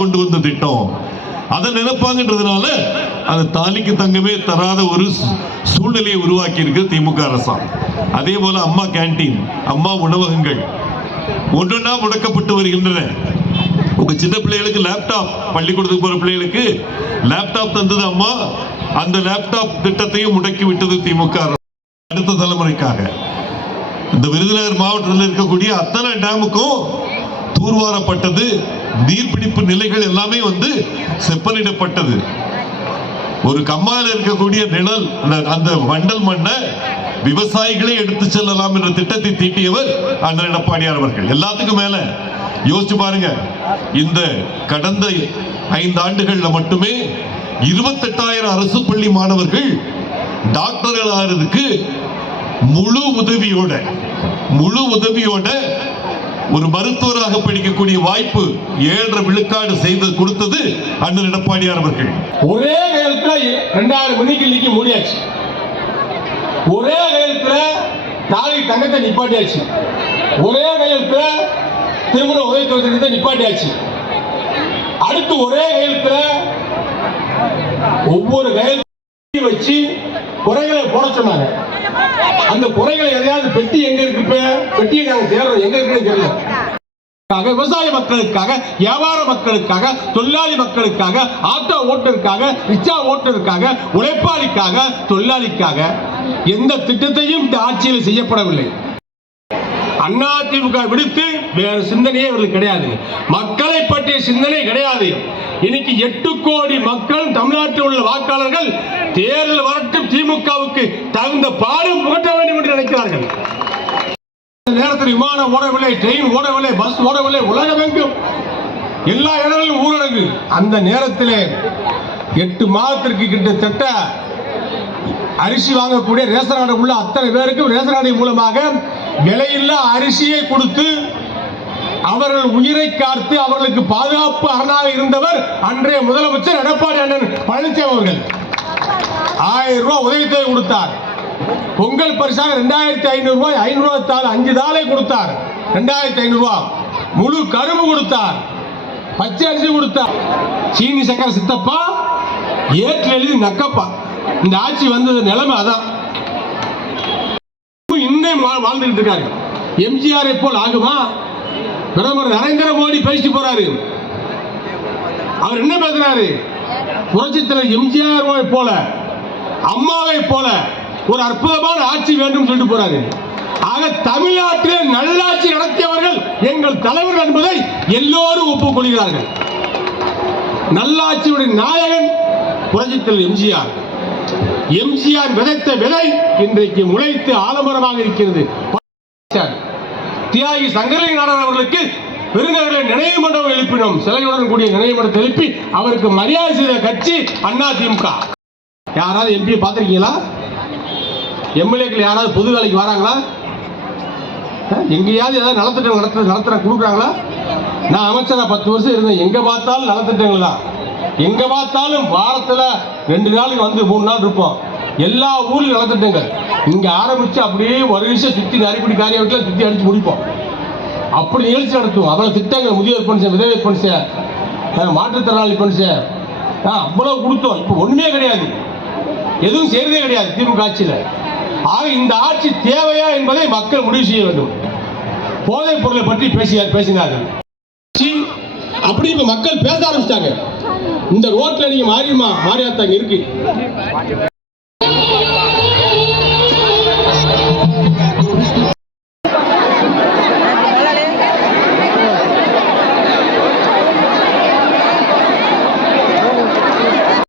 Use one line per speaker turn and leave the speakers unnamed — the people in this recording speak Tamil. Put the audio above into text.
கொண்டு வந்த திட்டம். அதை நினைப்பாங்கன்றதுனால அந்த தாலிக்கு தங்கமே தராத ஒரு சூழ்நிலையை உருவாக்கி இருக்கு திமுக அரசாங்கம். அதே போல அம்மா கேன்டீன் அம்மா உணவகங்கள். ஒன்றொன்னா முடக்கப்பட்டு வருகின்றன. உங்க சின்ன பிள்ளைகளுக்கு லேப்டாப் பள்ளிக்கூடத்துக்கு போற பிள்ளைகளுக்கு லேப்டாப் தந்தது அம்மா. அந்த லேப்டாப் திட்டத்தையும் முடக்கி விட்டது திமுக அடுத்த தலைமுறைக்காக. இந்த விருதுநகர் மாவட்டத்தில் இருக்கக்கூடிய அத்தனை டேமுக்கும் தூர்வாரப்பட்டது நீர்பிடிப்பு நிலைகள் எல்லாமே வந்து செப்பனிடப்பட்டது. ஒரு கம்மாயில் இருக்கக்கூடிய நிழல் அந்த- அந்த வண்டல் மண்ணை விவசாயிகளே எடுத்து செல்லலாம் என்ற திட்டத்தை தீட்டியவர் அண்ணன் எடப்பாடியார் அவர்கள். எல்லாத்துக்கும் மேல யோசிச்சு பாருங்க. இந்த கடந்த ஐந்து ஆண்டுகள்ல மட்டுமே இருபத்தெட்டாயிரம் அரசு பள்ளி மாணவர்கள் டாக்டர்கள் ஆகிறதுக்கு முழு உதவியோட முழு உதவியோட ஒரு மருத்துவராக படிக்கக்கூடிய வாய்ப்பு ஏழரை விழுக்காடு செய்து கொடுத்தது அண்ணன் எடப்பாடியார் அவர்கள்.
ஒரே நேரத்தில் ரெண்டாயிரம் மணிக்கு இன்னைக்கு மூடியாச்சு. ஒரே நேரத்தில் தாலி தங்கத்தை நிப்பாட்டியாச்சு. ஒரே நேரத்தில் திருமண உதவித்தொகை திட்டத்தை நிப்பாட்டியாச்சு. அடுத்து ஒரே நேரத்தில் ஒவ்வொரு வயல் வச்சு குறைகளை போட சொன்னாங்க. அந்த குறைகளை எதையாவது பெட்டி எங்க இருக்கு இப்ப? பெட்டியை நாங்க தேடுறோம். எங்க இருக்குன்னு தெரியல. விவசாய மக்களுக்காக வியாபார மக்களுக்காக தொழிலாளி மக்களுக்காக ஆட்டோ ஓட்டருக்காக ரிக்ஷா ஓட்டருக்காக உழைப்பாளிக்காக தொழிலாளிக்காக எந்த திட்டத்தையும் இந்த ஆட்சியில் செய்யப்படவில்லை. அண்ணா திமுக விடுத்து வேறு சிந்தனையே இவர்களுக்கு கிடையாது. மக்களை பற்றிய சிந்தனை கிடையாது. இன்னைக்கு எட்டு கோடி மக்கள் தமிழ்நாட்டில் உள்ள வாக்காளர்கள் தேர்தல் வரட்டும் திமுகவுக்கு தகுந்த பாடம் புகட்ட வேண்டும் என்று நினைக்கிறார்கள். நேரத்தில் விமானம் ஓடவில்லை ட்ரெயின் ஓடவில்லை பஸ் ஓடவில்லை உலகமெங்கும் எல்லா இடங்களிலும் ஊரடங்கு. அந்த நேரத்தில் எட்டு மாதத்திற்கு கிட்டத்தட்ட அரிசி வாங்கக்கூடிய ரேஷன் கார்டு உள்ள அத்தனை பேருக்கும் ரேஷன் கார்டு மூலமாக விலையில்லா அரிசியை கொடுத்து அவர்கள் உயிரை காத்து அவர்களுக்கு பாதுகாப்பு அரணாக இருந்தவர் அன்றைய முதலமைச்சர் எடப்பாடி அண்ணன் பழனிசாமி அவர்கள். ஆயிரம் ரூபாய் உதவித்தொகை கொடுத்தார். பொங்கல் பரிசாக ரெண்டாயிரத்தி ஐநூறு ரூபாய் ஐநூறு தாள் அஞ்சு தாளை கொடுத்தார். ரெண்டாயிரத்தி ஐநூறு ரூபாய் முழு கரும்பு கொடுத்தார். பச்சை அரிசி கொடுத்தார். சீனி சக்கர சித்தப்பா ஏற்றில் எழுதி நக்கப்பா. இந்த ஆட்சி வந்தது நிலைமை அதான். இன்னும் வா- வாழ்ந்துகிட்டு இருக்காரு எம்ஜிஆரை போல் ஆகுமா? பிரதமர் நரேந்திர மோடி பேசிட்டு போறாரு. அவர் என்ன பேசுறாரு? புரட்சித்தலைவர் எம்ஜிஆர் போல அம்மாவை போல ஒரு அற்புதமான ஆட்சி வேண்டும் சொல்லிட்டு போறாரு. ஆக தமிழ்நாட்டிலே நல்லாட்சி நடத்தியவர்கள் எங்கள் தலைவர்கள் என்பதை எல்லோரும் ஒப்புக்கொள்கிறார்கள். நல்லாட்சியுடைய நாயகன் புரட்சித்தலைவர் எம்ஜிஆர். எம்ஜிஆர் விதைத்த விதை இன்றைக்கு முளைத்து ஆலமரமாக இருக்கிறது. தியாகி சங்கரலிங்கநாதன் அவர்களுக்கு பெருநகரில் நினைவு மண்டபம் எழுப்பினோம். சிலையுடன் கூடிய நினைவு மண்டபத்தை எழுப்பி அவருக்கு மரியாதை செய்த கட்சி அண்ணா திமுக. யாராவது எம்பியை பார்த்துருக்கீங்களா? எம்எல்ஏக்கள் யாராவது பொது வேலைக்கு வராங்களா? எங்கேயாவது ஏதாவது நலத்திட்டம் நடத்த நடத்துற கொடுக்குறாங்களா? நான் அமைச்சராக பத்து வருஷம் இருந்தேன். எங்கே பார்த்தாலும் நலத்திட்டங்கள் தான். எங்க பார்த்தாலும் வாரத்துல ரெண்டு நாளைக்கு வந்து மூணு நாள் இருப்போம். எல்லா ஊர்லயும் நலத்திட்டங்கள் இங்க ஆரம்பிச்சு அப்படியே ஒரு விஷயம் சுத்தி நரிக்குடி காரிய வீட்டில் சுத்தி அடிச்சு முடிப்போம். அப்படி நிகழ்ச்சி நடத்துவோம். அவ்வளவு திட்டங்கள் முதியோர் பென்ஷன் விதவை பென்ஷன் மாற்றுத்திறனாளி பென்ஷன் அவ்வளவு கொடுத்தோம். இப்போ ஒண்ணுமே கிடையாது. எதுவும் செய்யறதே கிடையாது திமுக ஆட்சியில். ஆக இந்த ஆட்சி தேவையா என்பதை மக்கள் முடிவு செய்ய வேண்டும். போதைப் பொருளை பற்றி பேசியார் பேசினார்கள். அப்படி இப்ப மக்கள் பேச ஆரம்பிச்சிட்டாங்க. இந்த ரோட்ல நீங்க மாறியுமா மாறியாத்தாங்க இருக்கு